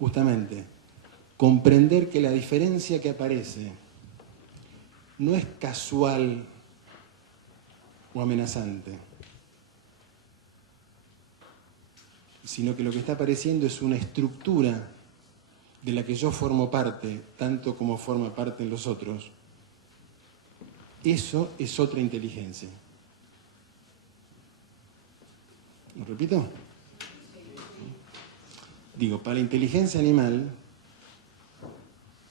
justamente, comprender que la diferencia que aparece no es casual o amenazante, sino que lo que está apareciendo es una estructura de la que yo formo parte, tanto como forma parte en los otros. Eso es otra inteligencia. ¿Lo repito? Digo, para la inteligencia animal,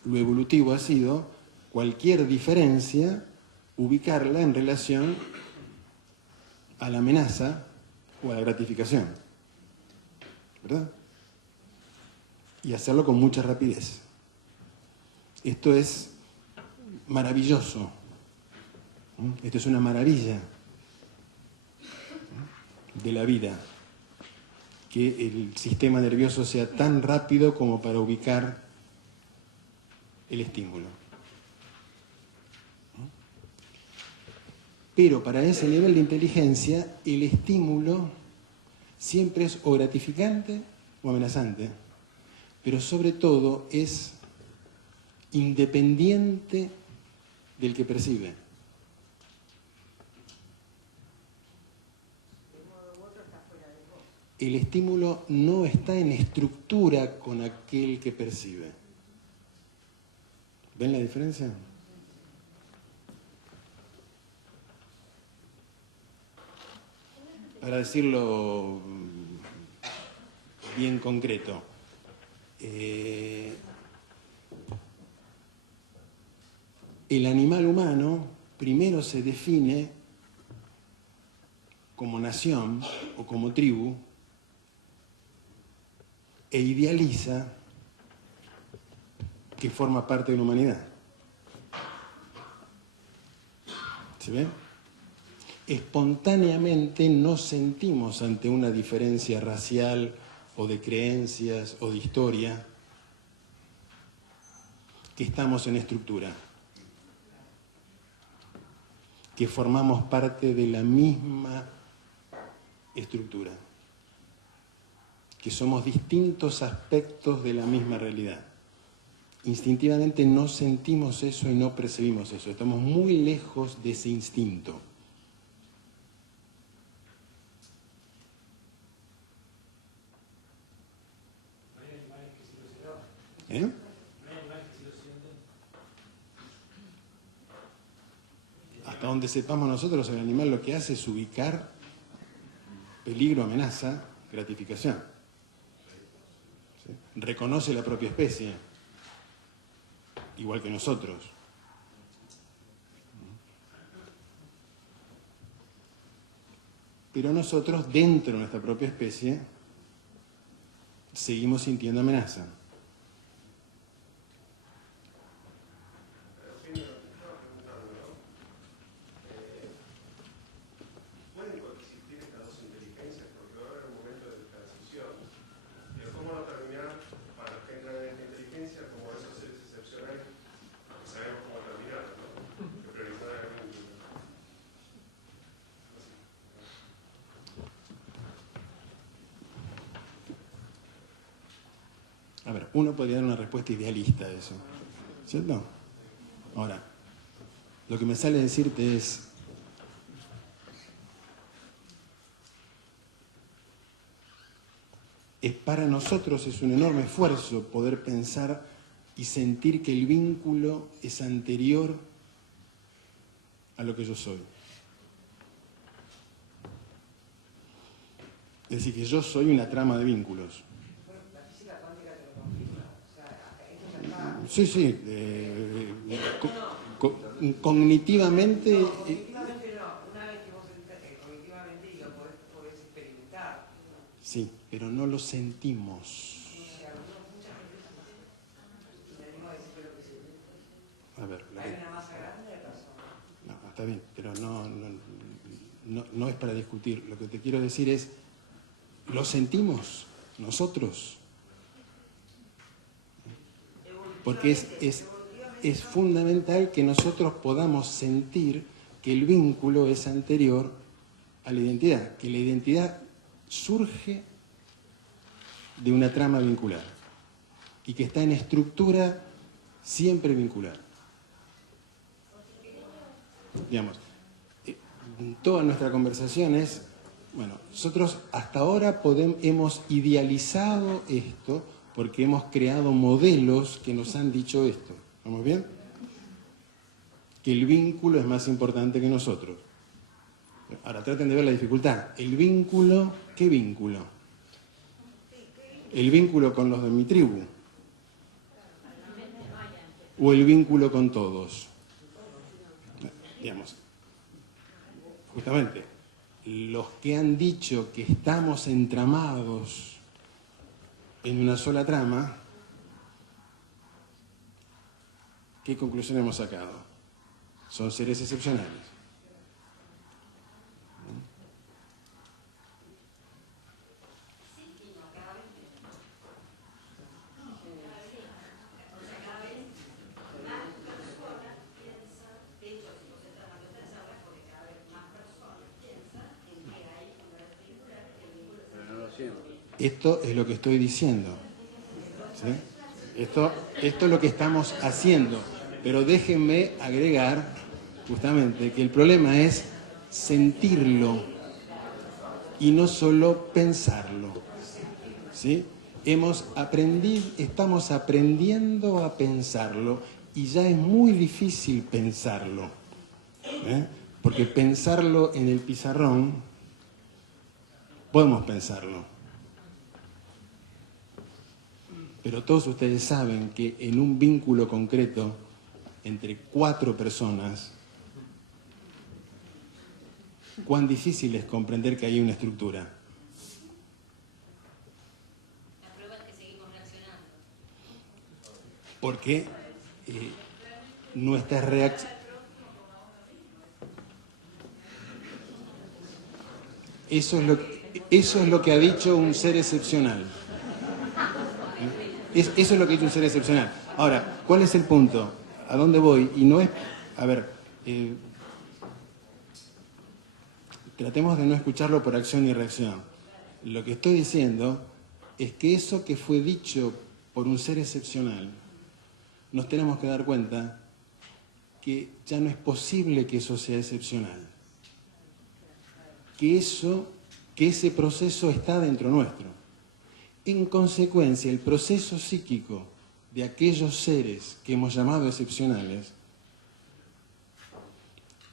lo evolutivo ha sido cualquier diferencia, ubicarla en relación a la amenaza o a la gratificación, ¿verdad? Y hacerlo con mucha rapidez. Esto es maravilloso. Esto es una maravilla de la vida, que el sistema nervioso sea tan rápido como para ubicar el estímulo. Pero para ese nivel de inteligencia, el estímulo siempre es o gratificante o amenazante, pero sobre todo es independiente del que percibe. El estímulo no está en estructura con aquel que percibe. ¿Ven la diferencia? Para decirlo bien concreto, el animal humano primero se define como nación o como tribu e idealiza que forma parte de la humanidad. ¿Se ve? Espontáneamente nos sentimos ante una diferencia racial o de creencias o de historia que estamos en estructura, que formamos parte de la misma estructura, que somos distintos aspectos de la misma realidad. Instintivamente no sentimos eso y no percibimos eso. Estamos muy lejos de ese instinto. ¿Eh? Hasta donde sepamos nosotros, el animal lo que hace es ubicar peligro, amenaza, gratificación. ¿Sí? Reconoce la propia especie, igual que nosotros. Pero nosotros, dentro de nuestra propia especie, seguimos sintiendo amenaza. A ver, uno podría dar una respuesta idealista a eso, ¿cierto? Ahora, lo que me sale decirte es, para nosotros es un enorme esfuerzo poder pensar y sentir que el vínculo es anterior a lo que yo soy. Es decir, que yo soy una trama de vínculos. Sí, sí. Cognitivamente... Cognitivamente no. Una vez que vos cognitivamente digo, podés experimentar. Sí, pero no lo sentimos. A ver, ¿Hay una masa grande de personas? No, está bien, pero no es para discutir. Lo que te quiero decir es, ¿lo sentimos nosotros? Porque es fundamental que nosotros podamos sentir que el vínculo es anterior a la identidad, que la identidad surge de una trama vincular. y que está en estructura siempre vincular. Digamos, toda nuestra conversación es, bueno, nosotros hasta ahora hemos idealizado esto porque hemos creado modelos que nos han dicho esto. ¿Vamos bien? Que el vínculo es más importante que nosotros. Ahora traten de ver la dificultad. El vínculo, ¿qué vínculo? ¿El vínculo con los de mi tribu? ¿O el vínculo con todos? Digamos, justamente, los que han dicho que estamos entramados en una sola trama, ¿qué conclusión hemos sacado? Son seres excepcionales. Esto es lo que estoy diciendo. ¿Sí? Esto es lo que estamos haciendo. Pero déjenme agregar justamente que el problema es sentirlo y no solo pensarlo. ¿Sí? Estamos aprendiendo a pensarlo y ya es muy difícil pensarlo. Porque pensarlo en el pizarrón, podemos pensarlo. Pero todos ustedes saben que en un vínculo concreto entre 4 personas, cuán difícil es comprender que hay una estructura. La prueba es que seguimos reaccionando. Porque nuestras reacciones... Eso es lo que ha dicho un ser excepcional. Eso es lo que ha dicho un ser excepcional. Ahora, ¿cuál es el punto? ¿A dónde voy? Y no es... A ver, tratemos de no escucharlo por acción y reacción. Lo que estoy diciendo es que eso que fue dicho por un ser excepcional, nos tenemos que dar cuenta que ya no es posible que eso sea excepcional. Que ese proceso está dentro nuestro. En consecuencia, el proceso psíquico de aquellos seres que hemos llamado excepcionales,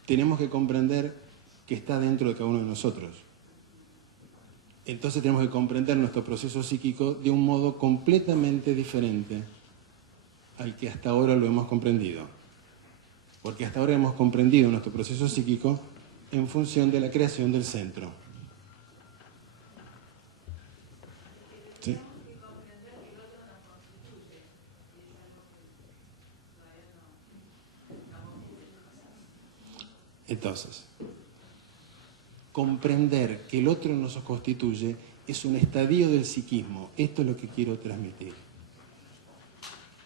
tenemos que comprender que está dentro de cada uno de nosotros. Entonces tenemos que comprender nuestro proceso psíquico de un modo completamente diferente al que hasta ahora lo hemos comprendido. Porque hasta ahora hemos comprendido nuestro proceso psíquico en función de la creación del centro. ¿Sí? Entonces, comprender que el otro nos constituye es un estadio del psiquismo. Esto es lo que quiero transmitir.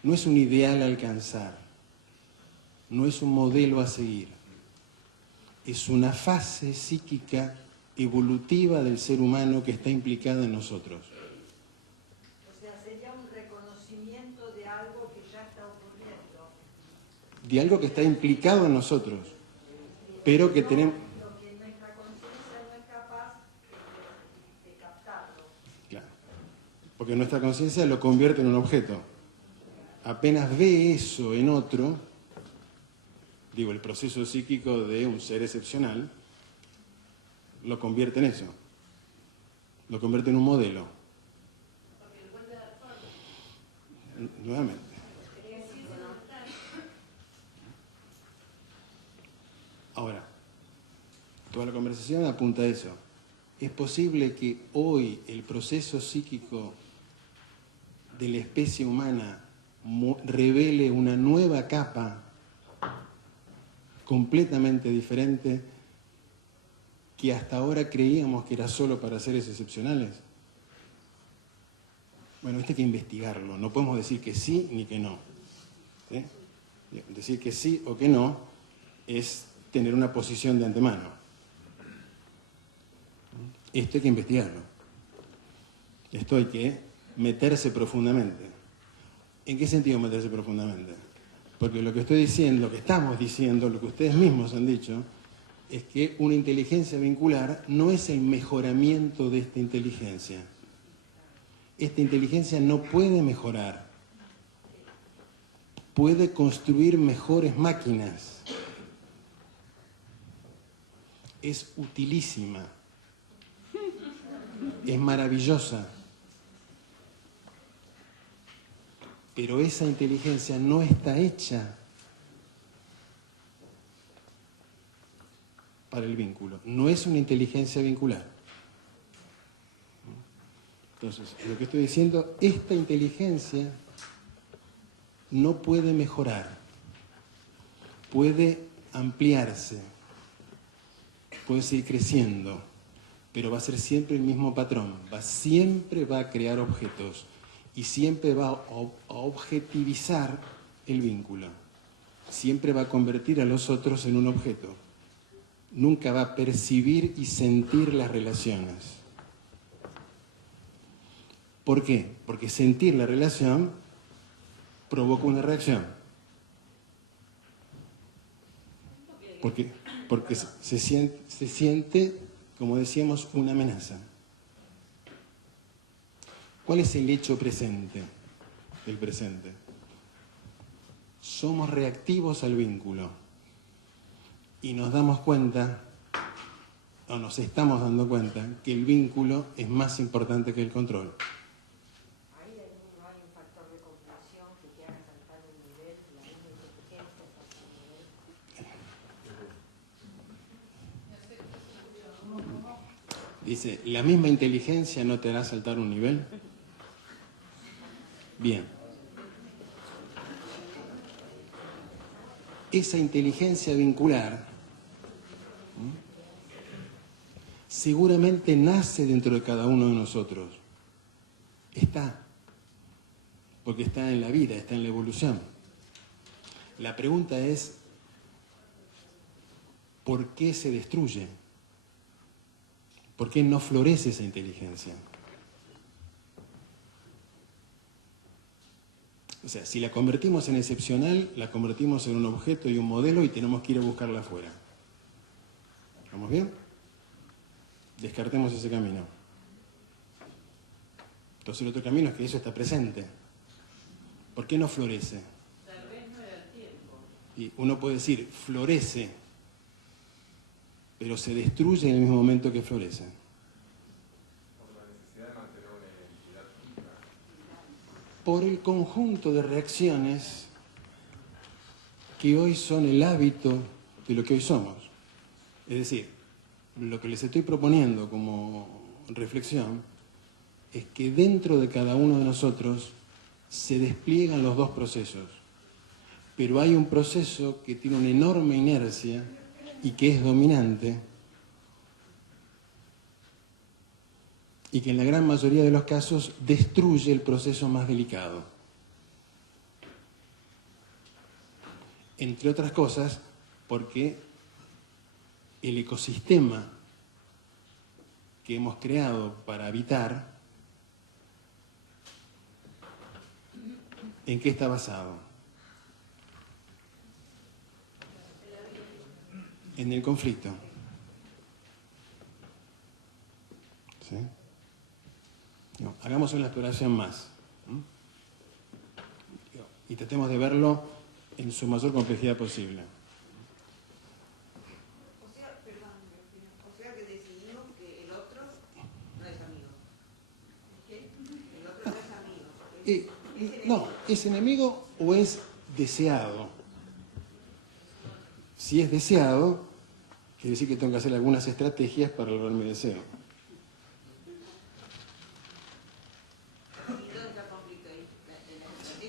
No es un ideal a alcanzar, no es un modelo a seguir. Es una fase psíquica evolutiva del ser humano que está implicada en nosotros. O sea, sería un reconocimiento de algo que ya está ocurriendo. De algo que está implicado en nosotros, pero que tenemos... Lo que nuestra conciencia no es capaz de captarlo. Claro, porque nuestra conciencia lo convierte en un objeto. Apenas ve eso en otro, digo, el proceso psíquico de un ser excepcional, lo convierte en eso. Lo convierte en un modelo. Nuevamente. Ahora, toda la conversación apunta a eso. Es posible que hoy el proceso psíquico de la especie humana revele una nueva capa completamente diferente que hasta ahora creíamos que era solo para seres excepcionales. Bueno, esto hay que investigarlo. No podemos decir que sí ni que no. ¿Sí? Decir que sí o que no es tener una posición de antemano. Esto hay que investigarlo. Esto hay que meterse profundamente. ¿En qué sentido meterse profundamente? Porque lo que estoy diciendo, lo que estamos diciendo, lo que ustedes mismos han dicho, es que una inteligencia vincular no es el mejoramiento de esta inteligencia. Esta inteligencia no puede mejorar. Puede construir mejores máquinas. Es utilísima. Es maravillosa. Pero esa inteligencia no está hecha para el vínculo. No es una inteligencia vincular. Entonces, lo que estoy diciendo, esta inteligencia no puede mejorar, puede ampliarse, puede seguir creciendo, pero va a ser siempre el mismo patrón, siempre va a crear objetos y siempre va a objetivizar el vínculo, siempre va a convertir a los otros en un objeto, nunca va a percibir y sentir las relaciones. ¿Por qué? Porque sentir la relación provoca una reacción. Porque se siente, como decíamos, una amenaza. ¿Cuál es el hecho presente? El presente. Somos reactivos al vínculo y nos damos cuenta, o nos estamos dando cuenta, que el vínculo es más importante que el control. Dice, ¿la misma inteligencia no te hará saltar un nivel? Bien. Esa inteligencia vincular seguramente nace dentro de cada uno de nosotros. Está. Porque está en la vida, está en la evolución. La pregunta es, ¿por qué se destruye? ¿Por qué no florece esa inteligencia? O sea, si la convertimos en excepcional, la convertimos en un objeto y un modelo y tenemos que ir a buscarla afuera. ¿Vamos bien? Descartemos ese camino. Entonces el otro camino es que eso está presente. ¿Por qué no florece? Tal vez no era el tiempo. Y uno puede decir, florece, pero se destruye en el mismo momento que florece. Por la necesidad de mantener una identidad fija. Por el conjunto de reacciones que hoy son el hábito de lo que hoy somos. Es decir, lo que les estoy proponiendo como reflexión es que dentro de cada uno de nosotros se despliegan los dos procesos, pero hay un proceso que tiene una enorme inercia y que es dominante y que en la gran mayoría de los casos destruye el proceso más delicado. Entre otras cosas, porque el ecosistema que hemos creado para habitar, ¿en qué está basado? En el conflicto. ¿Sí? No, hagamos una exploración más. Y tratemos de verlo en su mayor complejidad posible. O sea que decidimos que el otro no es amigo. ¿Sí? El otro no es amigo. No, ¿es enemigo o es deseado? Si es deseado, quiere decir que tengo que hacer algunas estrategias para lograr mi deseo.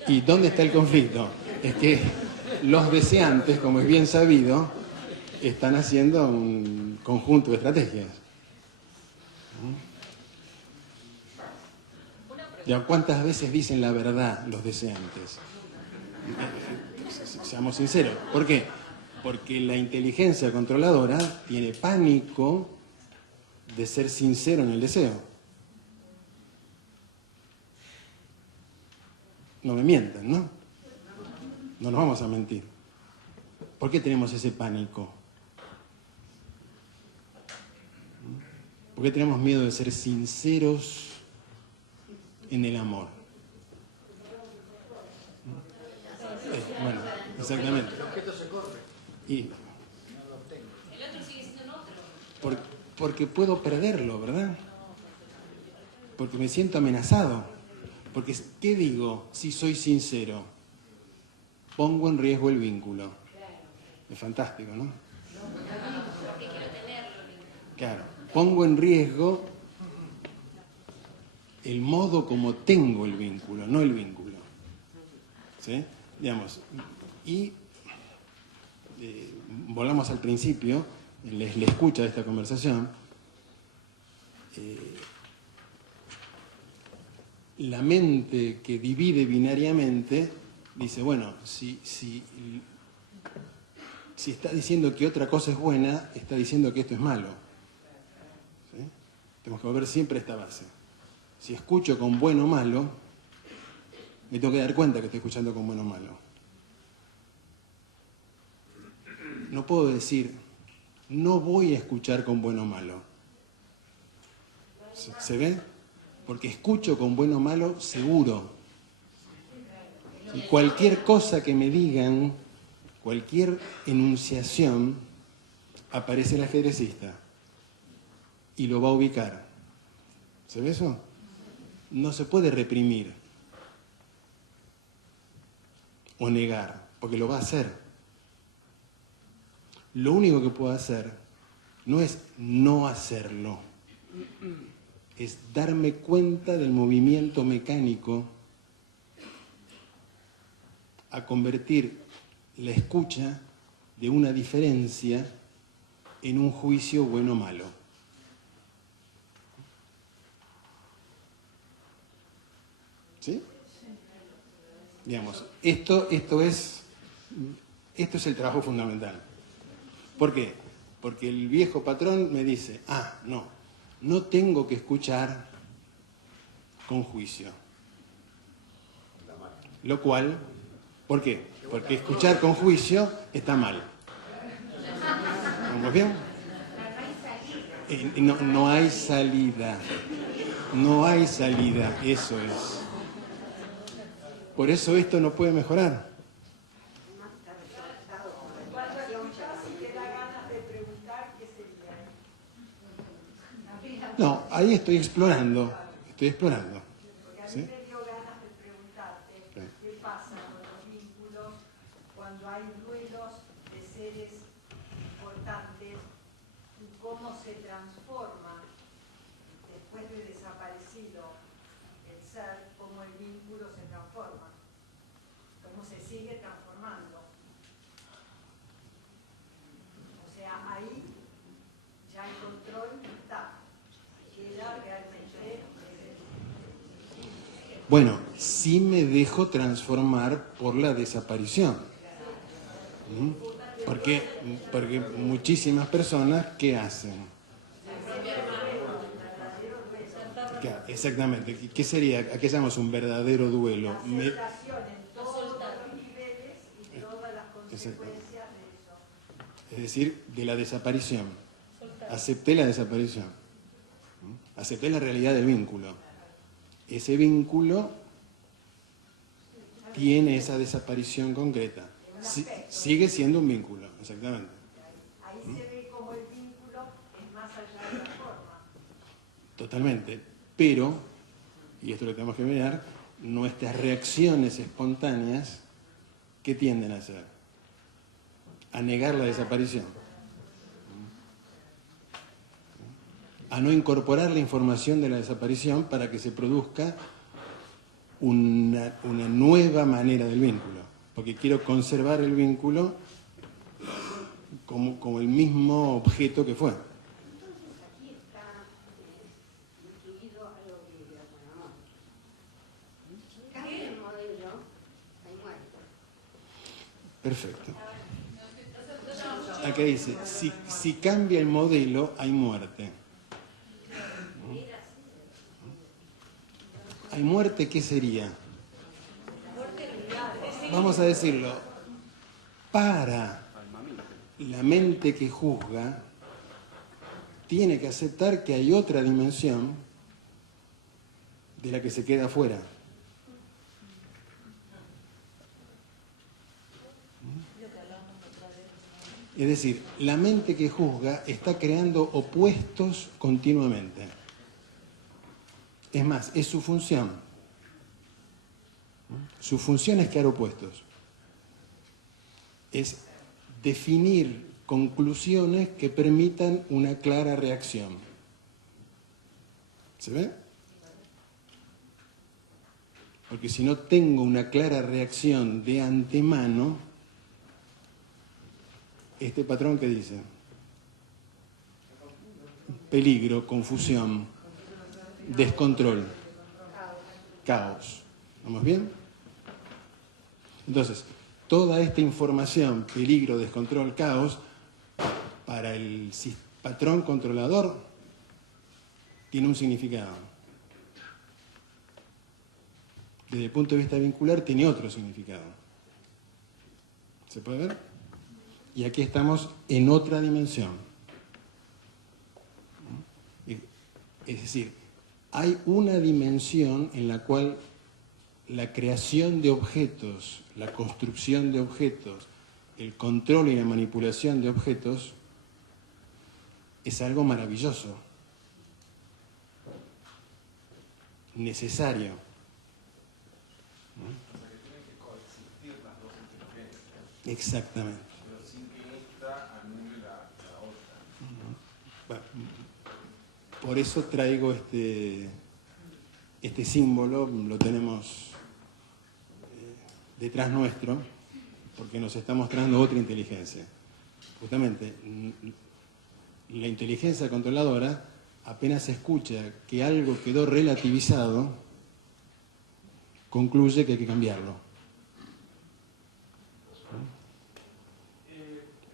¿Y dónde está el conflicto? Es que los deseantes, como es bien sabido, están haciendo un conjunto de estrategias. ¿Ya cuántas veces dicen la verdad los deseantes? Seamos sinceros. ¿Por qué? Porque la inteligencia controladora tiene pánico de ser sincero en el deseo. No me mientan, ¿no? No nos vamos a mentir. ¿Por qué tenemos ese pánico? ¿Por qué tenemos miedo de ser sinceros en el amor? Bueno, exactamente. El objeto se corre. Y El otro sigue siendo un otro. porque puedo perderlo, ¿verdad? Porque me siento amenazado. Porque, ¿qué digo si soy sincero? Pongo en riesgo el vínculo. Es fantástico, ¿no? Porque quiero tenerlo. Claro. Pongo en riesgo el modo como tengo el vínculo, no el vínculo. ¿Sí? Digamos, y volvamos al principio, la escucha de esta conversación. La mente que divide binariamente dice, bueno, si está diciendo que otra cosa es buena, está diciendo que esto es malo. ¿Sí? Tenemos que volver siempre a esta base. Si escucho con bueno o malo, me tengo que dar cuenta que estoy escuchando con bueno o malo. No puedo decir, no voy a escuchar con bueno o malo. ¿Se ve? Porque escucho con bueno o malo seguro. Y cualquier cosa que me digan, cualquier enunciación, aparece el ajedrecista y lo va a ubicar. ¿Se ve eso? No se puede reprimir o negar, porque lo va a hacer. Lo único que puedo hacer no es no hacerlo, es darme cuenta del movimiento mecánico a convertir la escucha de una diferencia en un juicio bueno o malo. ¿Sí? Digamos, esto es el trabajo fundamental. ¿Por qué? Porque el viejo patrón me dice, no tengo que escuchar con juicio. Lo cual, ¿por qué? Porque escuchar con juicio está mal. ¿Vamos bien? No hay salida. No hay salida, eso es. Por eso esto no puede mejorar. Cuando escuchás y te da ganas de preguntar, ¿qué sería? No, ahí estoy explorando. Estoy explorando. Porque a mí ¿Sí? me dio ganas de preguntarte qué pasa con los vínculos cuando hay duelos de seres importantes y cómo se transforma después de desaparecido el ser, cómo el vínculo se transforma, cómo se sigue transformando. O sea, ahí ya el control está. Queda realmente Bueno, sí me dejo transformar por la desaparición. Porque muchísimas personas, ¿qué hacen? Exactamente. ¿Qué sería? ¿A qué llamamos un verdadero duelo? aceptación en todos los niveles y todas las consecuencias de eso. Es decir, de la desaparición. Acepté la desaparición. Acepté la realidad del vínculo. Ese vínculo tiene esa desaparición concreta. Sigue siendo un vínculo, exactamente. Ahí se ve como el vínculo es más allá de la forma. Totalmente. Pero, y esto lo tenemos que mirar, nuestras reacciones espontáneas, ¿qué tienden a hacer? A negar la desaparición. A no incorporar la información de la desaparición para que se produzca una nueva manera del vínculo. Porque quiero conservar el vínculo como el mismo objeto que fue. Aquí está incluido algo que tiene que ver con amor. Cambia el modelo, hay muerte. Perfecto. Acá dice, si cambia el modelo, hay muerte. ¿Hay muerte qué sería? vamos a decirlo, para la mente que juzga, tiene que aceptar que hay otra dimensión de la que se queda afuera. Es decir, la mente que juzga está creando opuestos continuamente. Es más, es su función. Su función es crear opuestos. Es definir conclusiones que permitan una clara reacción. ¿Se ve? Porque si no tengo una clara reacción de antemano, este patrón que dice: peligro, confusión, descontrol, caos. ¿Vamos bien? Entonces, toda esta información, peligro, descontrol, caos, para el patrón controlador tiene un significado. Desde el punto de vista vincular tiene otro significado. ¿Se puede ver? Y aquí estamos en otra dimensión. Es decir, hay una dimensión en la cual la creación de objetos, la construcción de objetos, el control y la manipulación de objetos es algo maravilloso, necesario. Exactamente. Pero sin que esta anule la otra. Bueno, por eso traigo este símbolo, lo tenemos detrás nuestro, porque nos está mostrando otra inteligencia. Justamente, la inteligencia controladora apenas escucha que algo quedó relativizado, concluye que hay que cambiarlo.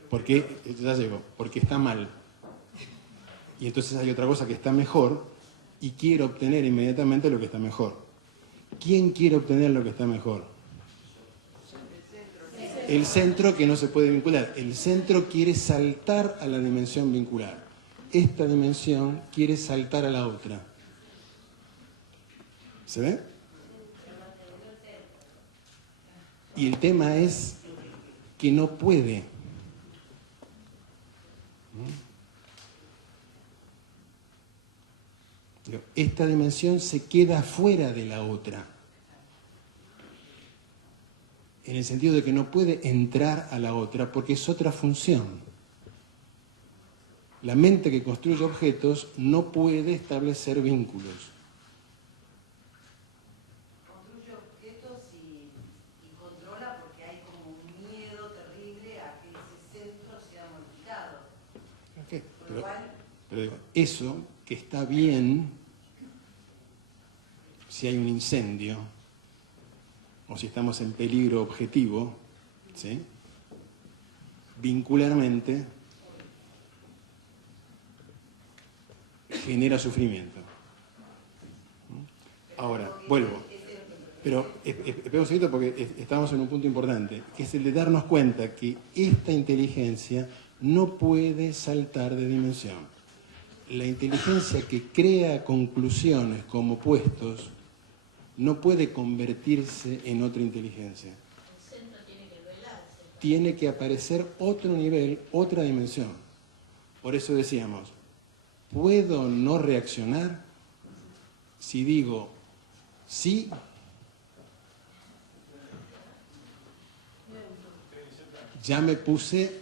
Porque, ya llegó, porque está mal. Y entonces hay otra cosa que está mejor y quiere obtener inmediatamente lo que está mejor. ¿Quién quiere obtener lo que está mejor? El centro, que no se puede vincular. El centro quiere saltar a la dimensión vincular. Esta dimensión quiere saltar a la otra. ¿Se ve? Y el tema es que no puede. Esta dimensión se queda fuera de la otra, en el sentido de que no puede entrar a la otra porque es otra función. La mente que construye objetos no puede establecer vínculos. Construye objetos y controla porque hay como un miedo terrible a que ese centro sea modificado. Okay, Por lo cual, pero digo, eso que está bien si hay un incendio o si estamos en peligro objetivo, ¿sí? Vincularmente genera sufrimiento. Ahora, vuelvo. Pero espera un segundo porque estamos en un punto importante, que es el de darnos cuenta que esta inteligencia no puede saltar de dimensión. La inteligencia que crea conclusiones como opuestos no puede convertirse en otra inteligencia. El centro tiene que velar. Tiene que aparecer otro nivel, otra dimensión. Por eso decíamos, ¿puedo no reaccionar si digo sí? Ya me puse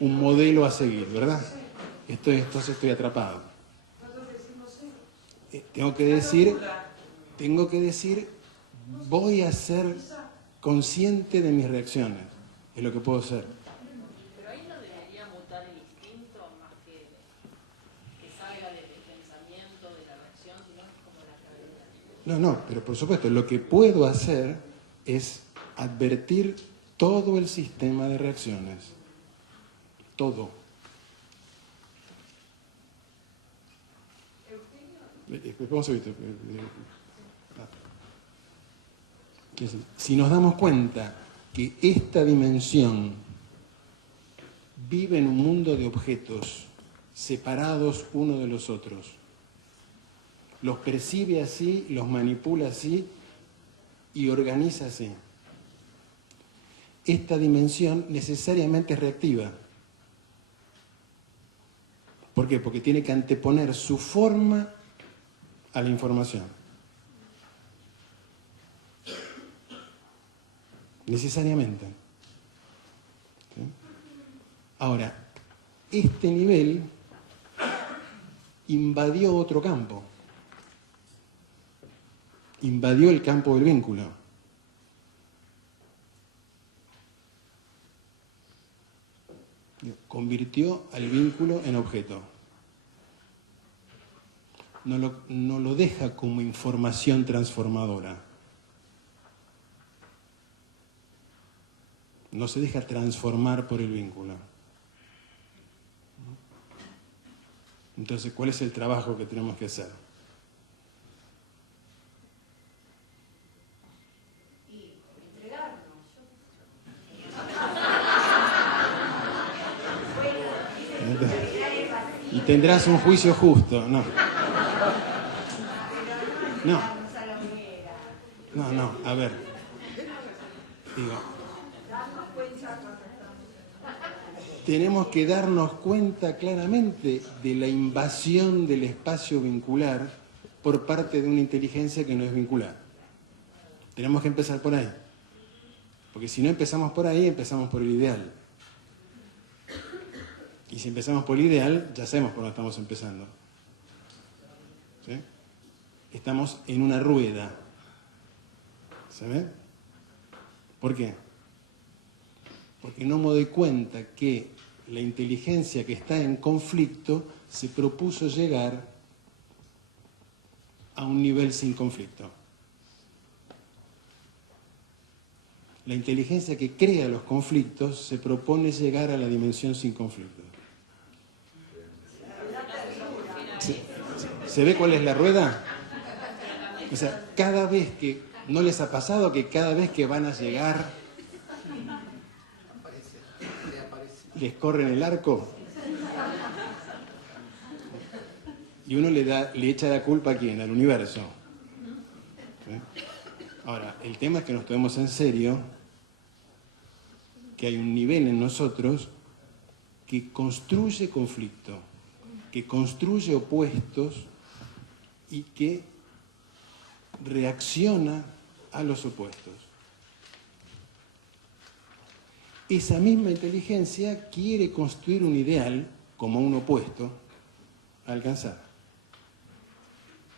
un modelo a seguir, ¿verdad? Entonces estoy atrapado. Tengo que decir, voy a ser consciente de mis reacciones. Es lo que puedo hacer. Pero ahí no debería mutar el instinto más que salga del pensamiento, de la reacción, sino es como la gravedad. No, pero por supuesto, lo que puedo hacer es advertir todo el sistema de reacciones. Todo. Vamos a ver. Si nos damos cuenta que esta dimensión vive en un mundo de objetos separados uno de los otros, los percibe así, los manipula así y organiza así, esta dimensión necesariamente es reactiva. ¿Por qué? Porque tiene que anteponer su forma a la información. Necesariamente. ¿Sí? Ahora, este nivel invadió otro campo. Invadió el campo del vínculo. Convirtió al vínculo en objeto. No lo deja como información transformadora. No se deja transformar por el vínculo. Entonces, ¿cuál es el trabajo que tenemos que hacer? Y entregarnos. Y tendrás un juicio justo. No. No, a ver. Digo, tenemos que darnos cuenta claramente de la invasión del espacio vincular por parte de una inteligencia que no es vincular. Tenemos que empezar por ahí. Porque si no empezamos por ahí, empezamos por el ideal. Y si empezamos por el ideal, ya sabemos por dónde estamos empezando. ¿Sí? Estamos en una rueda. ¿Se ve? ¿Por qué? Porque no me doy cuenta que la inteligencia que está en conflicto se propuso llegar a un nivel sin conflicto. La inteligencia que crea los conflictos se propone llegar a la dimensión sin conflicto. ¿Se ve cuál es la rueda? O sea, cada vez que... ¿No les ha pasado que cada vez que van a llegar les corren el arco? Y uno le echa la culpa a quién, al universo. ¿Sí? Ahora, el tema es que nos tomemos en serio que hay un nivel en nosotros que construye conflicto, que construye opuestos y que reacciona a los opuestos. Esa misma inteligencia quiere construir un ideal como un opuesto a alcanzar.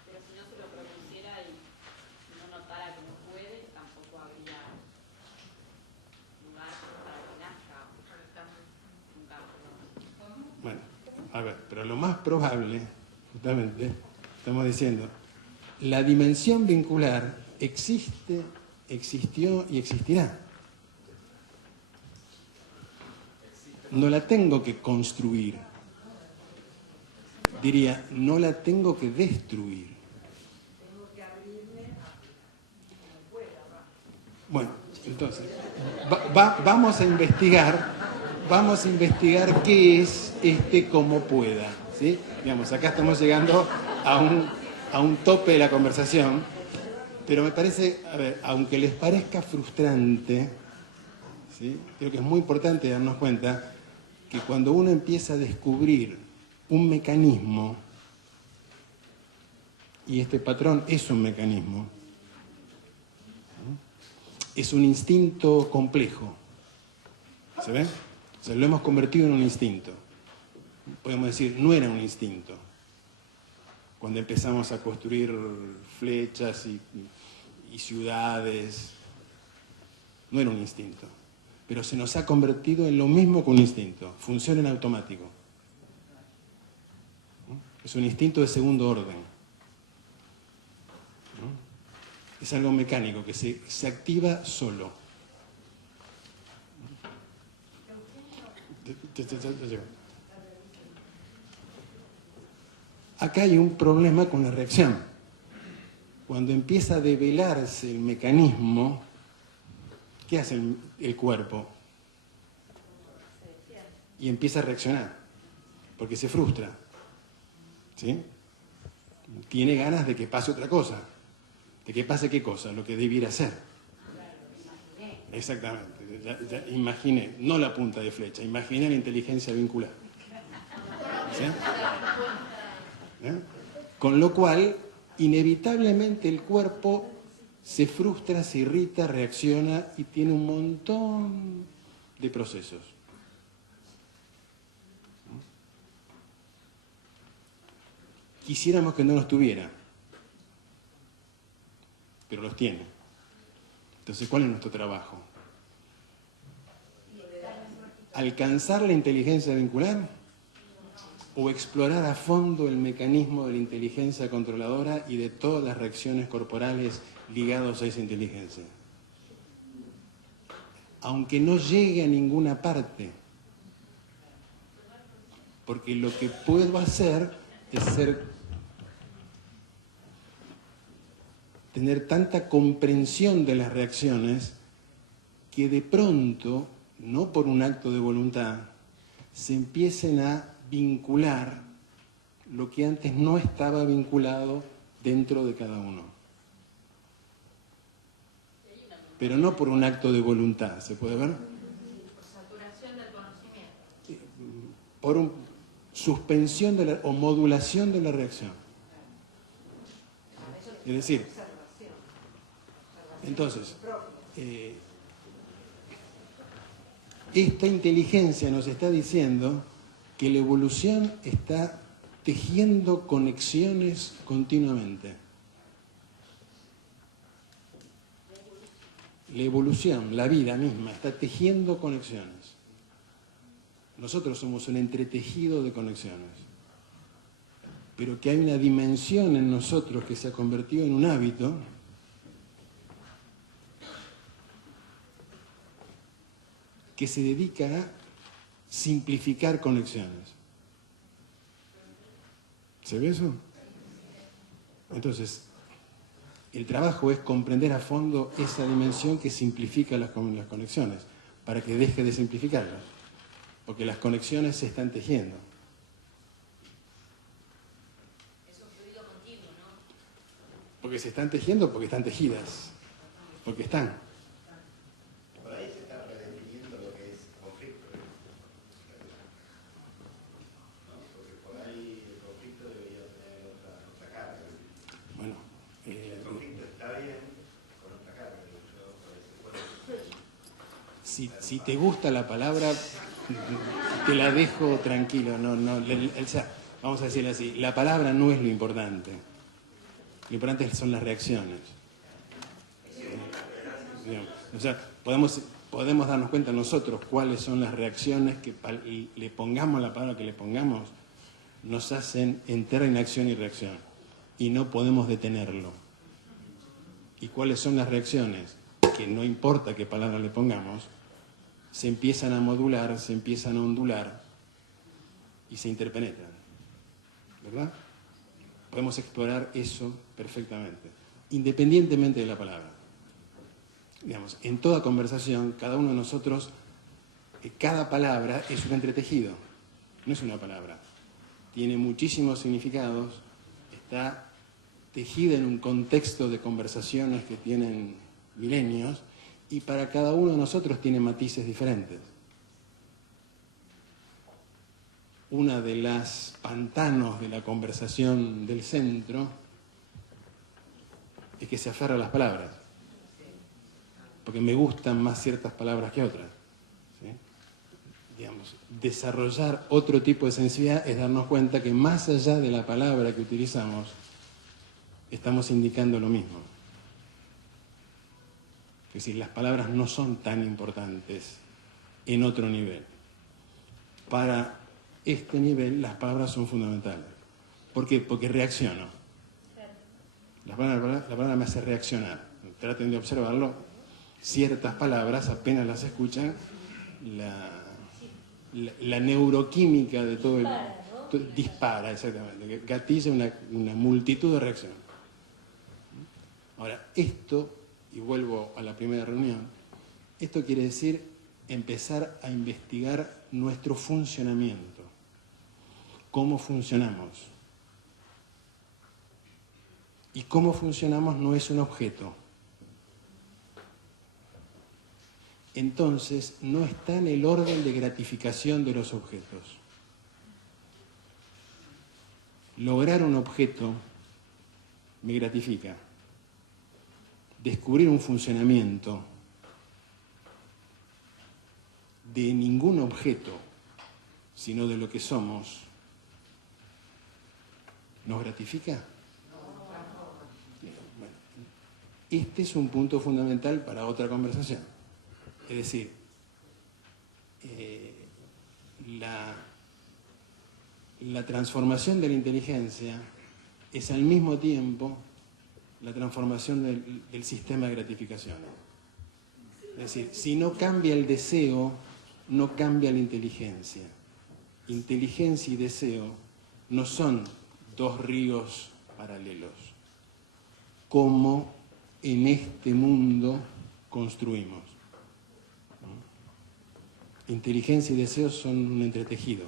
Pero si no se lo propusiera y no notara que no puede, tampoco habría lugar para que nazca un campo. Bueno, a ver, pero lo más probable, justamente, estamos diciendo, la dimensión vincular existe, existió y existirá. No la tengo que construir. Diría, no la tengo que destruir. Bueno, entonces, vamos a investigar qué es este como pueda, ¿sí? Digamos, acá estamos llegando a un tope de la conversación, pero me parece, a ver, aunque les parezca frustrante, ¿sí? Creo que es muy importante darnos cuenta que cuando uno empieza a descubrir un mecanismo, y este patrón es un mecanismo, es un instinto complejo, ¿se ve? O sea, lo hemos convertido en un instinto. Podemos decir, no era un instinto. Cuando empezamos a construir flechas y ciudades, no era un instinto. Pero se nos ha convertido en lo mismo que un instinto. Funciona en automático. Es un instinto de segundo orden. Es algo mecánico que se activa solo. Acá hay un problema con la reacción. Cuando empieza a develarse el mecanismo, ¿qué hace el cuerpo? Y empieza a reaccionar, porque se frustra, ¿sí? Tiene ganas de que pase otra cosa. ¿De que pase qué cosa? Lo que debiera hacer. Exactamente. Ya imaginé, no la punta de flecha, imaginé la inteligencia vincular. ¿Sí? ¿Eh? Con lo cual, inevitablemente el cuerpo se frustra, se irrita, reacciona y tiene un montón de procesos. Quisiéramos que no los tuviera, pero los tiene. Entonces, ¿cuál es nuestro trabajo? ¿Alcanzar la inteligencia vincular o explorar a fondo el mecanismo de la inteligencia controladora y de todas las reacciones corporales ligadas a esa inteligencia? Aunque no llegue a ninguna parte, porque lo que puedo hacer es tener tanta comprensión de las reacciones que de pronto, no por un acto de voluntad, se empiecen a vincular lo que antes no estaba vinculado dentro de cada uno. Pero no por un acto de voluntad, ¿se puede ver? Por saturación del conocimiento. Por una suspensión o modulación de la reacción. Es decir, entonces, esta inteligencia nos está diciendo que la evolución está tejiendo conexiones continuamente. La evolución, la vida misma, está tejiendo conexiones. Nosotros somos un entretejido de conexiones. Pero que hay una dimensión en nosotros que se ha convertido en un hábito que se dedica a simplificar conexiones. ¿Se ve eso? Entonces, el trabajo es comprender a fondo esa dimensión que simplifica las conexiones, para que deje de simplificarlas, porque las conexiones se están tejiendo. Es un fluido continuo, ¿no? Porque se están tejiendo, porque están tejidas, porque están. Por ahí se está redefiniendo lo que es conflicto, ¿no? Porque por ahí el conflicto debería tener otra carga. Bueno, El conflicto está bien con otra carga, si te gusta la palabra, te la dejo tranquilo. O sea, vamos a decirlo así, la palabra no es lo importante. Lo importante son las reacciones. O sea, podemos darnos cuenta nosotros cuáles son las reacciones que le pongamos la palabra que le pongamos, nos hacen entrar en acción y reacción. Y no podemos detenerlo. ¿Y cuáles son las reacciones? Que no importa qué palabra le pongamos, se empiezan a modular, se empiezan a ondular y se interpenetran. ¿Verdad? Podemos explorar eso perfectamente, independientemente de la palabra. Digamos, en toda conversación, cada uno de nosotros, cada palabra es un entretejido, no es una palabra. Tiene muchísimos significados, está tejida en un contexto de conversaciones que tienen milenios, y para cada uno de nosotros tiene matices diferentes. Una de las pantanos de la conversación del centro es que se aferra a las palabras, porque me gustan más ciertas palabras que otras. ¿Sí? Digamos, desarrollar otro tipo de sensibilidad es darnos cuenta que más allá de la palabra que utilizamos, estamos indicando lo mismo. Es decir, las palabras no son tan importantes en otro nivel. Para este nivel, las palabras son fundamentales. ¿Por qué? Porque reacciono. La palabra me hace reaccionar. Traten de observarlo. Ciertas palabras, apenas las escuchan, la neuroquímica de todo dispara, exactamente. Gatilla una multitud de reacciones. Ahora, esto, y vuelvo a la primera reunión, Esto quiere decir empezar a investigar nuestro funcionamiento, cómo funcionamos. Y cómo funcionamos no es un objeto. Entonces, no está en el orden de gratificación de los objetos. Lograr un objeto me gratifica. Descubrir un funcionamiento de ningún objeto, sino de lo que somos, ¿nos gratifica? Bueno, este es un punto fundamental para otra conversación. Es decir, la transformación de la inteligencia es al mismo tiempo la transformación del sistema de gratificación. Es decir, si no cambia el deseo, no cambia la inteligencia. Inteligencia y deseo no son dos ríos paralelos, como en este mundo construimos. Inteligencia y deseo son un entretejido.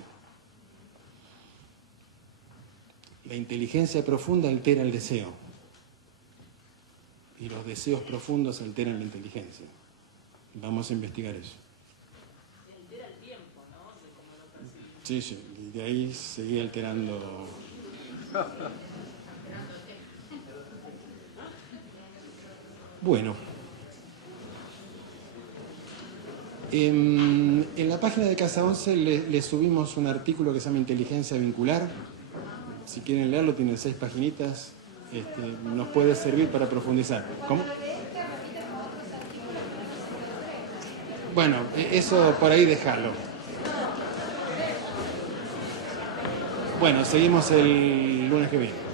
La inteligencia profunda altera el deseo y los deseos profundos alteran la inteligencia. Vamos a investigar eso. Altera el tiempo, ¿no? De cómo lo percibimos. Sí, sí, y de ahí seguí alterando. Bueno. En la página de Casa 11 le subimos un artículo que se llama Inteligencia Vincular. Si quieren leerlo, tienen 6 paginitas. Nos puede servir para profundizar. ¿Cómo? Bueno, eso por ahí déjalo. Bueno, seguimos el lunes que viene.